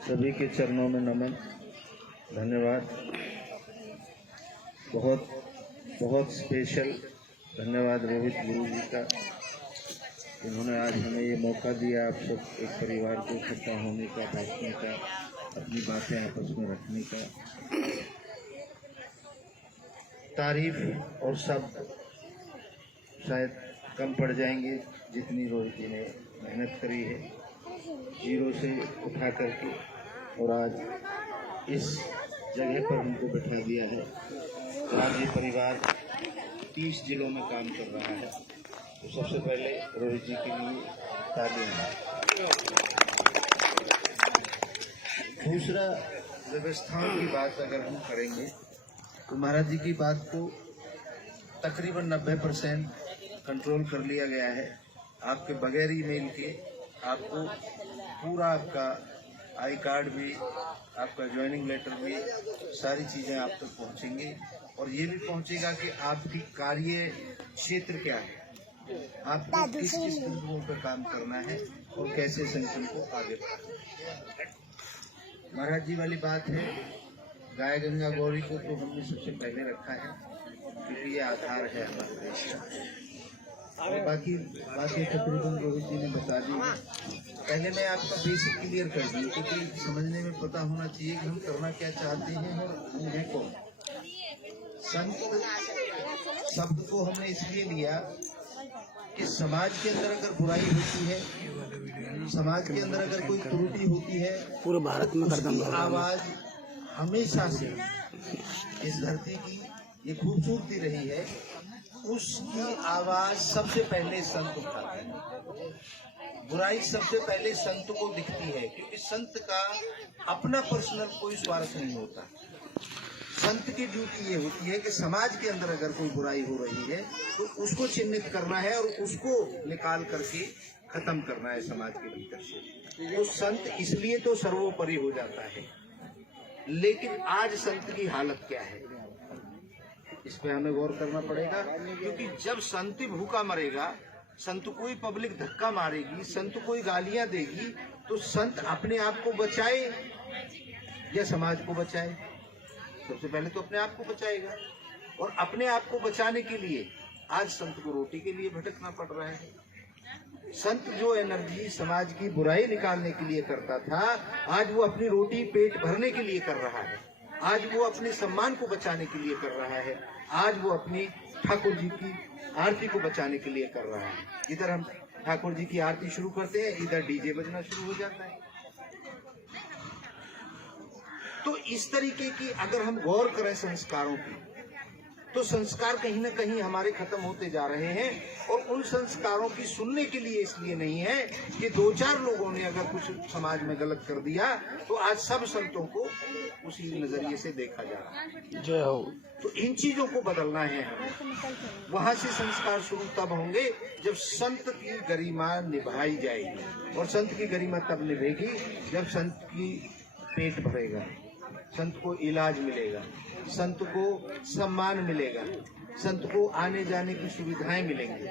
सभी के चरणों में नमन, धन्यवाद। बहुत बहुत स्पेशल धन्यवाद रोहित गुरु जी का, इन्होंने आज हमें ये मौका दिया आप सब एक परिवार को इकट्ठा होने का, बैठने का, अपनी बातें आपस में रखने का। तारीफ और शब्द शायद कम पड़ जाएंगे जितनी रोहित जी ने मेहनत करी है जीरो से उठा करके, और आज इस जगह पर हमको बैठा दिया है। आज ये परिवार 30 जिलों में काम कर रहा है, तो सबसे पहले रोहित जी के लिए तालियां। दूसरा, व्यवस्थाओं की बात अगर हम करेंगे तो महाराज जी की बात को तकरीबन 90% कंट्रोल कर लिया गया है। आपके बगैर ईमेल के आपको पूरा आपका आई कार्ड भी, आपका ज्वाइनिंग लेटर भी, सारी चीज़ें आप तक पहुंचेंगी, और ये भी पहुंचेगा कि आपकी कार्य क्षेत्र क्या है, आपको किस किस बिंदुओं पर काम करना है और कैसे संगठन को आगे बढ़ाना है। महाराज जी वाली बात है, गाय गंगा गौरी को तो हमने सबसे पहले रखा है क्योंकि ये आधार है हमारे देश का, और बाकी बातें तकरीबन रोहित जी ने बता दी है। पहले मैं आपका बेसिक क्लियर कर दूँ, क्योंकि समझने में पता होना चाहिए कि हम करना क्या चाहते हैं और हम हैं कौन। संत शब्द को हमने इसलिए लिया कि समाज के अंदर अगर बुराई होती है, समाज के अंदर अगर कोई त्रुटि होती है, पूरे भारत में उसकी आवाज हमेशा से इस धरती की ये खूबसूरती रही है, उसकी आवाज सबसे पहले संत उठाते हैं। बुराई सबसे पहले संत को दिखती है, क्योंकि संत का अपना पर्सनल कोई स्वार्थ नहीं होता। संत की ड्यूटी ये होती है कि समाज के अंदर अगर कोई बुराई हो रही है तो उसको चिन्हित करना है और उसको निकाल करके खत्म करना है समाज के भीतर से। तो संत इसलिए तो सर्वोपरि हो जाता है। लेकिन आज संत की हालत क्या है, इस पे हमें गौर करना पड़ेगा, क्योंकि जब संत भूखा मरेगा, संत कोई पब्लिक धक्का मारेगी, संत कोई गालियां देगी, तो संत अपने आप को बचाए या समाज को बचाए? सबसे पहले तो अपने आप को बचाएगा, और अपने आप को बचाने के लिए आज संत को रोटी के लिए भटकना पड़ रहा है। संत जो एनर्जी समाज की बुराई निकालने के लिए करता था, आज वो अपनी रोटी पेट भरने के लिए कर रहा है। आज वो अपने सम्मान को बचाने के लिए कर रहा है। आज वो अपनी ठाकुर जी की आरती को बचाने के लिए कर रहा है। इधर हम ठाकुर जी की आरती शुरू करते हैं, इधर डीजे बजना शुरू हो जाता है। तो इस तरीके की अगर हम गौर करें संस्कारों की, तो संस्कार कहीं ना कहीं हमारे खत्म होते जा रहे हैं। और उन संस्कारों की सुनने के लिए इसलिए नहीं है कि 2-4 लोगों ने अगर कुछ समाज में गलत कर दिया तो आज सब संतों को उसी नजरिए से देखा जा रहा है। जय हो। तो इन चीजों को बदलना है हमें। वहां से संस्कार शुरू तब होंगे जब संत की गरिमा निभाई जाएगी, और संत की गरिमा तब निभेगी जब संत की पेट भरेगा, संत को इलाज मिलेगा, संत को सम्मान मिलेगा, संत को आने जाने की सुविधाएं मिलेंगी,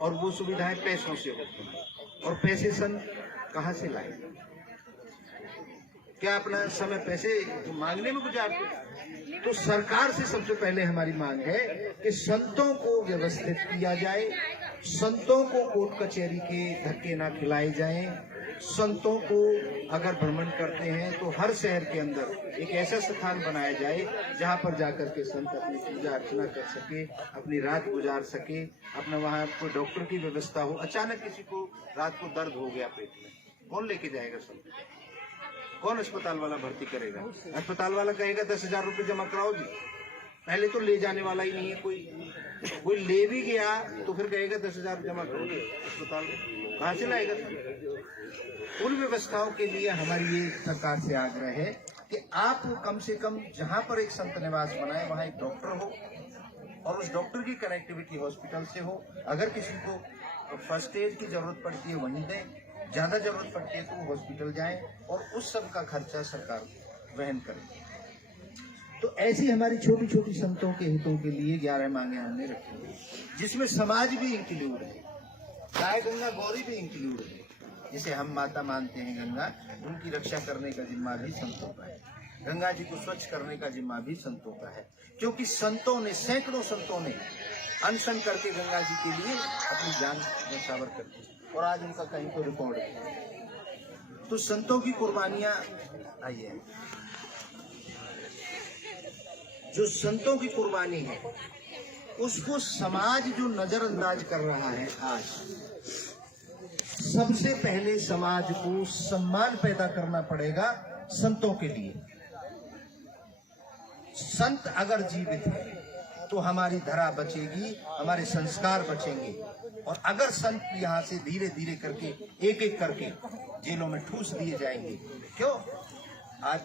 और वो सुविधाएं पैसों से होती हैं। और पैसे संत कहाँ से लाएंगे? क्या अपना समय पैसे मांगने में गुजारते? तो सरकार से सबसे पहले हमारी मांग है कि संतों को व्यवस्थित किया जाए, संतों को कोर्ट कचहरी के धक्के ना खिलाए जाएं। संतों को अगर भ्रमण करते हैं तो हर शहर के अंदर एक ऐसा स्थान बनाया जाए जहां पर जाकर के संत अपनी पूजा अर्चना कर सके, अपनी रात गुजार सके, अपना वहां कोई डॉक्टर की व्यवस्था हो। अचानक किसी को रात को दर्द हो गया पेट में, कौन लेके जाएगा संत? कौन अस्पताल वाला भर्ती करेगा? अस्पताल वाला कहेगा 10,000 रुपये जमा कराओ जी। पहले तो ले जाने वाला ही नहीं है कोई ले भी गया तो फिर कहेगा 10,000 जमा करो जी। अस्पताल कहाँ से लाएगा? उन व्यवस्थाओं के लिए हमारी ये सरकार से आग्रह है कि आप कम से कम जहाँ पर एक संत निवास बनाए वहाँ एक डॉक्टर हो, और उस डॉक्टर की कनेक्टिविटी हॉस्पिटल से हो। अगर किसी को फर्स्ट एड की जरूरत पड़ती है वहीं दें, ज्यादा जरूरत पड़ती है तो वो हॉस्पिटल जाएं, और उस सब का खर्चा सरकार वहन करे। तो ऐसी हमारी छोटी छोटी संतों के हितों के लिए 11 मांगे हमने रखी, जिसमें समाज भी इंक्लूड है। गाय गंगा गौरी भी इंक्लूड है, जिसे हम माता मानते हैं गंगा, उनकी रक्षा करने का जिम्मा भी संतों का है। गंगा जी को स्वच्छ करने का जिम्मा भी संतों का है, क्योंकि संतों ने, सैकड़ों संतों ने अनशन करके गंगा जी के लिए अपनी जान न्यौछावर कर दी, और आज उनका कहीं तो रिकॉर्ड है। तो संतों की कुर्बानियां आई है। जो संतों की कुर्बानी है उसको समाज जो नजरअंदाज कर रहा है, आज सबसे पहले समाज को सम्मान पैदा करना पड़ेगा संतों के लिए। संत अगर जीवित है तो हमारी धरा बचेगी, हमारे संस्कार बचेंगे, और अगर संत यहाँ से धीरे धीरे करके एक एक करके जेलों में ठूस दिए जाएंगे। क्यों? आज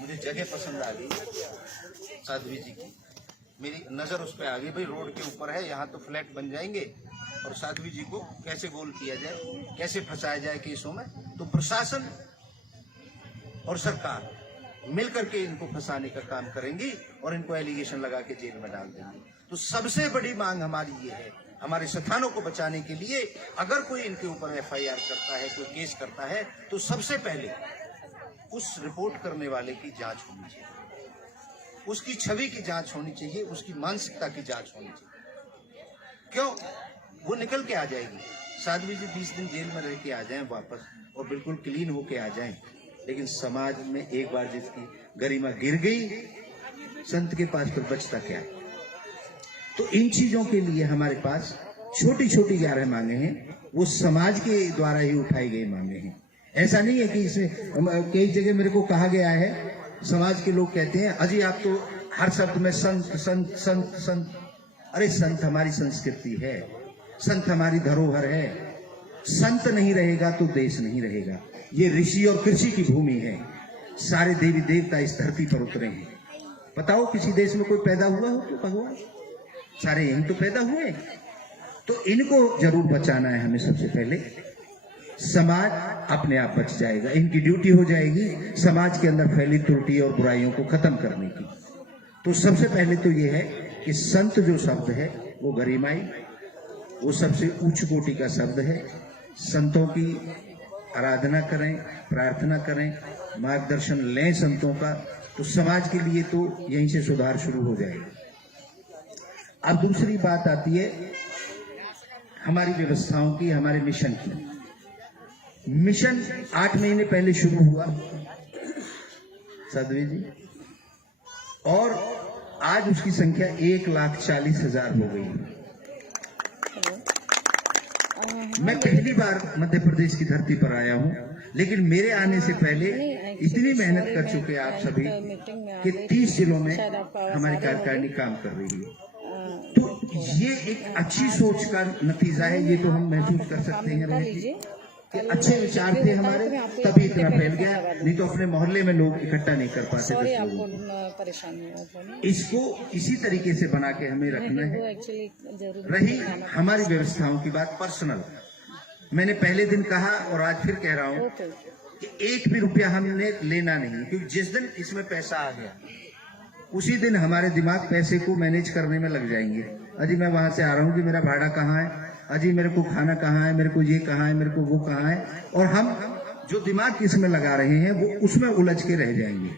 मुझे जगह पसंद आ गई साध्वी जी की, मेरी नजर उस पर आ गई, भाई रोड के ऊपर है, यहाँ तो फ्लैट बन जाएंगे, और साध्वी जी को कैसे गोल किया जाए, कैसे फंसाया जाए केसों में। तो प्रशासन और सरकार मिलकर के इनको फंसाने का काम करेंगी और इनको एलिगेशन लगा के जेल में डाल देंगे। तो सबसे बड़ी मांग हमारी ये है, हमारे स्थानों को बचाने के लिए अगर कोई इनके ऊपर FIR करता है, कोई केस करता है, तो सबसे पहले उस रिपोर्ट करने वाले की जांच होनी चाहिए, उसकी छवि की जांच होनी चाहिए, उसकी मानसिकता की जांच होनी चाहिए। क्यों? वो निकल के आ जाएगी। साध्वी जी 20 दिन जेल में रह के आ जाएं वापस और बिल्कुल क्लीन होके आ जाएं, लेकिन समाज में एक बार जिसकी गरिमा गिर गई, संत के पास फिर बचता क्या? तो इन चीजों के लिए हमारे पास छोटी छोटी 11 मांगे हैं, वो समाज के द्वारा ही उठाई गई मांगे हैं। ऐसा नहीं है कि इसमें कई जगह मेरे को कहा गया है, समाज के लोग कहते हैं अजी आप तो हर शब्द में संत संत संत संत। अरे संत हमारी संस्कृति है, संत हमारी धरोहर है। संत नहीं रहेगा तो देश नहीं रहेगा। ये ऋषि और कृषि की भूमि है, सारे देवी देवता इस धरती पर उतरे हैं। बताओ किसी देश में कोई पैदा हुआ हो तो भगवान? सारे यहीं तो पैदा हुए। तो इनको जरूर बचाना है हमें। सबसे पहले समाज अपने आप बच जाएगा, इनकी ड्यूटी हो जाएगी समाज के अंदर फैली त्रुटि और बुराइयों को खत्म करने की। तो सबसे पहले तो ये है कि संत जो शब्द है वो गरिमाई, वो सबसे उच्च कोटि का शब्द है। संतों की आराधना करें, प्रार्थना करें, मार्गदर्शन लें संतों का, तो समाज के लिए तो यहीं से सुधार शुरू हो जाएगा। अब दूसरी बात आती है हमारी व्यवस्थाओं की, हमारे मिशन की। मिशन 8 महीने पहले शुरू हुआ साध्वी जी, और आज उसकी संख्या 1,40,000 हो गई है। मैं पहली बार मध्य प्रदेश की धरती पर आया हूं, लेकिन मेरे आने से पहले इतनी मेहनत कर चुके आप सभी कि 30 जिलों में हमारी कार्यकारिणी काम कर रही है। तो ये एक अच्छी सोच का नतीजा है। ये तो हम महसूस कर सकते हैं रोहित जी कि अच्छे विचार थे हमारे, तभी इतना फैल गया, नहीं तो अपने मोहल्ले में लोग इकट्ठा नहीं कर पाते। इसको इसी तरीके से बना के हमें रखना है। रही हमारी व्यवस्थाओं की बात पर्सनल, मैंने पहले दिन कहा और आज फिर कह रहा हूँ कि 1 भी रुपया हमने लेना नहीं, क्योंकि जिस दिन इसमें पैसा आ गया उसी दिन हमारे दिमाग पैसे को मैनेज करने में लग जाएंगे। अजी मैं वहां से आ रहा हूँ कि मेरा भाड़ा कहाँ है, अजी मेरे को खाना कहाँ है, मेरे को ये कहाँ है, मेरे को वो कहाँ है, और हम जो दिमाग किसमें लगा रहे हैं वो उसमें उलझ के रह जाएंगे।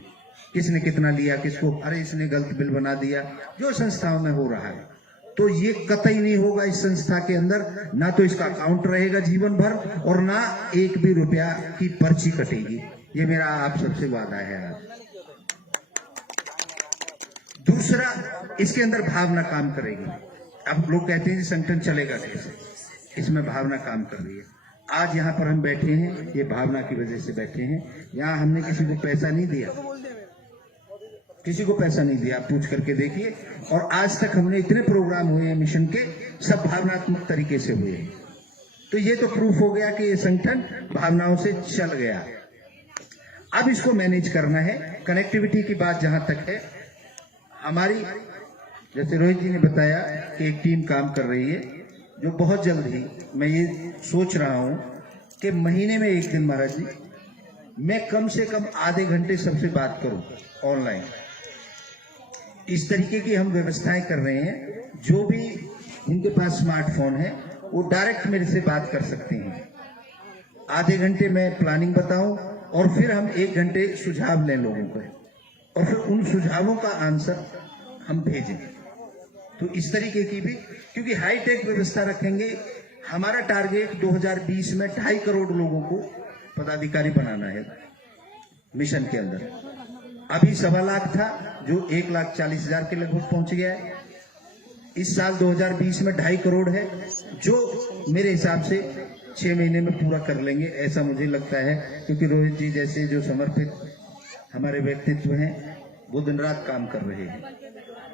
किसने कितना लिया, किसको, अरे इसने गलत बिल बना दिया, जो संस्थाओं में हो रहा है। तो ये कतई नहीं होगा इस संस्था के अंदर, ना तो इसका अकाउंट रहेगा जीवन भर और ना 1 भी रुपया की पर्ची कटेगी। ये मेरा आप सबसे वादा है। दूसरा, इसके अंदर भावना काम करेगी। अब लोग कहते हैं कि संगठन चलेगा कैसे, इसमें भावना काम कर रही है। आज यहाँ पर हम बैठे हैं, ये भावना की वजह से बैठे हैं। यहाँ हमने किसी को पैसा नहीं दिया, किसी को पैसा नहीं दिया, आप पूछ करके देखिए। और आज तक हमने इतने प्रोग्राम हुए हैं मिशन के, सब भावनात्मक तरीके से हुए। तो ये तो प्रूफ हो गया कि ये संगठन भावनाओं से चल गया। अब इसको मैनेज करना है। कनेक्टिविटी की बात जहां तक है, हमारी जैसे रोहित जी ने बताया कि एक टीम काम कर रही है, जो बहुत जल्द ही, मैं ये सोच रहा हूं कि महीने में 1 दिन महाराज जी मैं कम से कम आधे घंटे सबसे बात करूं ऑनलाइन। इस तरीके की हम व्यवस्थाएं कर रहे हैं। जो भी इनके पास स्मार्टफोन है वो डायरेक्ट मेरे से बात कर सकते हैं। आधे घंटे में प्लानिंग बताऊं और फिर हम 1 घंटे सुझाव लें लोगों को और फिर उन सुझावों का आंसर हम भेजें। तो इस तरीके की भी, क्योंकि हाईटेक व्यवस्था रखेंगे। हमारा टारगेट 2020 में 2.5 करोड़ लोगों को पदाधिकारी बनाना है मिशन के अंदर। अभी 1.25 लाख था जो 1,40,000 के लगभग पहुंच गया है। इस साल 2020 में 2.5 करोड़ है, जो मेरे हिसाब से 6 महीने में पूरा कर लेंगे, ऐसा मुझे लगता है। क्योंकि रोहित जी जैसे जो समर्पित हमारे व्यक्तित्व हैं वो दिन रात काम कर रहे हैं।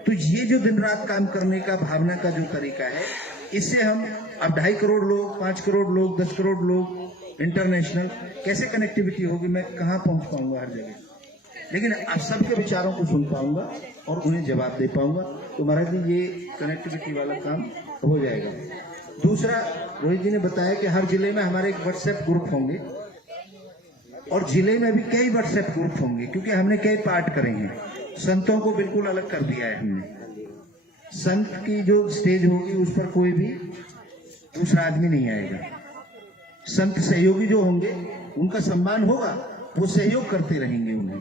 तो ये जो दिन रात काम करने का भावना का जो तरीका है, इससे हम अब 2.5 करोड़ लोग, 5 करोड़ लोग, 10 करोड़ लोग, इंटरनेशनल कैसे कनेक्टिविटी होगी, मैं कहाँ पहुंच पाऊंगा हर जगह। लेकिन अब सबके विचारों को सुन पाऊंगा और उन्हें जवाब दे पाऊंगा। तो महाराज जी ये कनेक्टिविटी वाला काम हो जाएगा। दूसरा, रोहित जी ने बताया कि हर जिले में हमारे एक व्हाट्सएप ग्रुप होंगे और जिले में भी कई व्हाट्सएप ग्रुप होंगे, क्योंकि हमने कई पार्ट करे हैं। संतों को बिल्कुल अलग कर दिया है हमने। संत की जो स्टेज होगी उस पर कोई भी दूसरा आदमी नहीं आएगा। संत सहयोगी जो होंगे उनका सम्मान होगा, वो सहयोग करते रहेंगे उन्हें।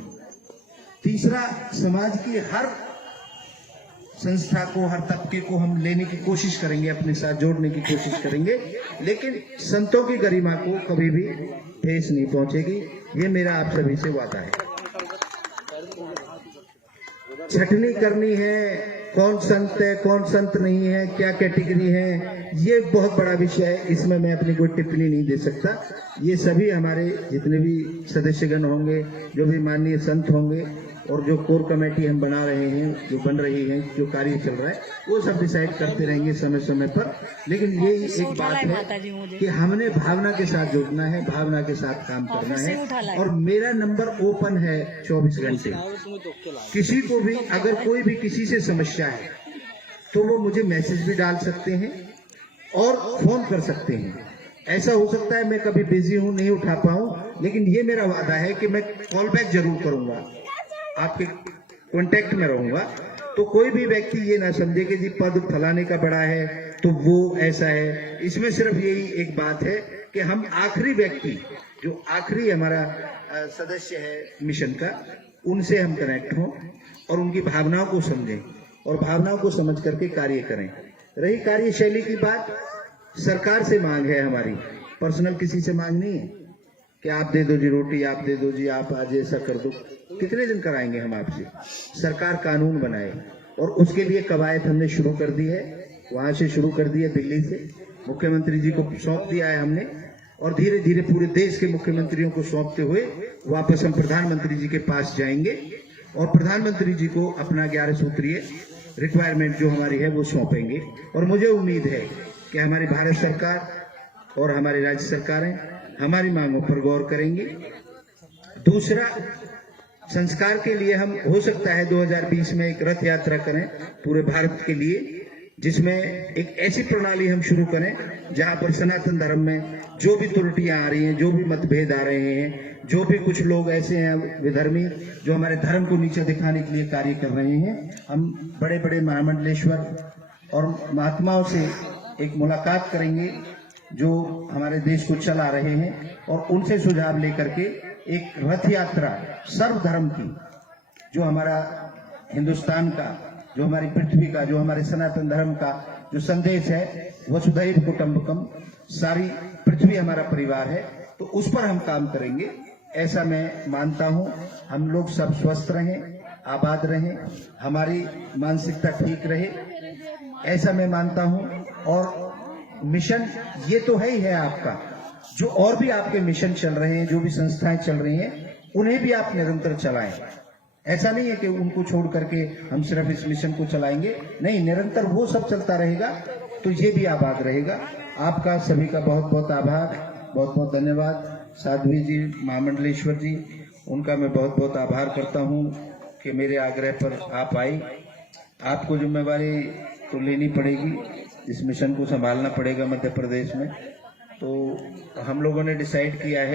तीसरा, समाज की हर संस्था को, हर तबके को हम लेने की कोशिश करेंगे, अपने साथ जोड़ने की कोशिश करेंगे, लेकिन संतों की गरिमा को कभी भी ठेस नहीं पहुंचेगी। ये मेरा आप सभी से वादा है। छटनी करनी है, कौन संत है कौन संत नहीं है, क्या कैटेगरी है, ये बहुत बड़ा विषय है। इसमें मैं अपनी कोई टिप्पणी नहीं दे सकता। ये सभी हमारे जितने भी सदस्यगण होंगे, जो भी माननीय संत होंगे और जो कोर कमेटी हम बना रहे हैं, जो बन रही है, जो कार्य चल रहा है, वो सब डिसाइड करते रहेंगे समय समय पर। लेकिन ये एक बात है कि हमने भावना के साथ जुड़ना है, भावना के साथ काम करना है। और मेरा नंबर ओपन है 24 घंटे। किसी को भी अगर कोई भी किसी से समस्या है तो वो मुझे मैसेज भी डाल सकते हैं और फोन कर सकते हैं। ऐसा हो सकता है मैं कभी बिजी हूं, नहीं उठा पाऊं, लेकिन ये मेरा वादा है कि मैं कॉल बैक जरूर करूंगा, आपके कांटेक्ट में रहूंगा। तो कोई भी व्यक्ति ये ना समझे कि जी पद फलाने का बड़ा है तो वो ऐसा है। इसमें सिर्फ यही एक बात है कि हम आखिरी व्यक्ति, जो आखिरी हमारा सदस्य है मिशन का, उनसे हम कनेक्ट हों और उनकी भावनाओं को समझें और भावनाओं को समझ करके कार्य करें। रही कार्यशैली की बात, सरकार से मांग है हमारी, पर्सनल किसी से मांग नहीं है कि आप दे दो जी रोटी, आप दे दो जी, आप आज ऐसा कर दो। कितने दिन कराएंगे हम आपसे? सरकार कानून बनाए और उसके लिए कवायद हमने शुरू कर दी है। वहां से शुरू कर दी है, दिल्ली से मुख्यमंत्री जी को सौंप दिया है हमने, और धीरे धीरे पूरे देश के मुख्यमंत्रियों को सौंपते हुए वापस हम प्रधानमंत्री जी के पास जाएंगे और प्रधानमंत्री जी को अपना 11 सूत्रीय रिक्वायरमेंट जो हमारी है वो सौंपेंगे। और मुझे उम्मीद है कि हमारी भारत सरकार और हमारी राज्य सरकारें हमारी मांगों पर गौर करेंगी। दूसरा, संस्कार के लिए हम हो सकता है 2020 में एक रथ यात्रा करें पूरे भारत के लिए, जिसमें एक ऐसी प्रणाली हम शुरू करें जहां पर सनातन धर्म में जो भी त्रुटियां आ रही हैं, जो भी मतभेद आ रहे हैं, जो भी कुछ लोग ऐसे हैं विधर्मी जो हमारे धर्म को नीचे दिखाने के लिए कार्य कर रहे हैं, हम बड़े बड़े महामंडलेश्वर और महात्माओं से एक मुलाकात करेंगे जो हमारे देश को चला रहे हैं और उनसे सुझाव लेकर के एक रथ यात्रा सर्वधर्म की, जो हमारा हिंदुस्तान का, जो हमारी पृथ्वी का, जो हमारे सनातन धर्म का जो संदेश है, वसुधैव कुटुंबकम, सारी पृथ्वी हमारा परिवार है, तो उस पर हम काम करेंगे। ऐसा मैं मानता हूं। हम लोग सब स्वस्थ रहें, आबाद रहें, हमारी मानसिकता ठीक रहे, ऐसा मैं मानता हूं। और मिशन ये तो है ही है आपका, जो और भी आपके मिशन चल रहे हैं, जो भी संस्थाएं चल रही हैं, उन्हें भी आप निरंतर चलाएं। ऐसा नहीं है कि उनको छोड़ करके हम सिर्फ इस मिशन को चलाएंगे, नहीं, निरंतर वो सब चलता रहेगा तो ये भी आबाद रहेगा। आपका सभी का बहुत बहुत आभार, बहुत बहुत धन्यवाद। साध्वी जी, महामंडलेश्वर जी, उनका मैं बहुत बहुत आभार करता हूं कि मेरे आग्रह पर आप आई। आपको जिम्मेवारी तो लेनी पड़ेगी, इस मिशन को संभालना पड़ेगा मध्य प्रदेश में। तो हम लोगों ने डिसाइड किया है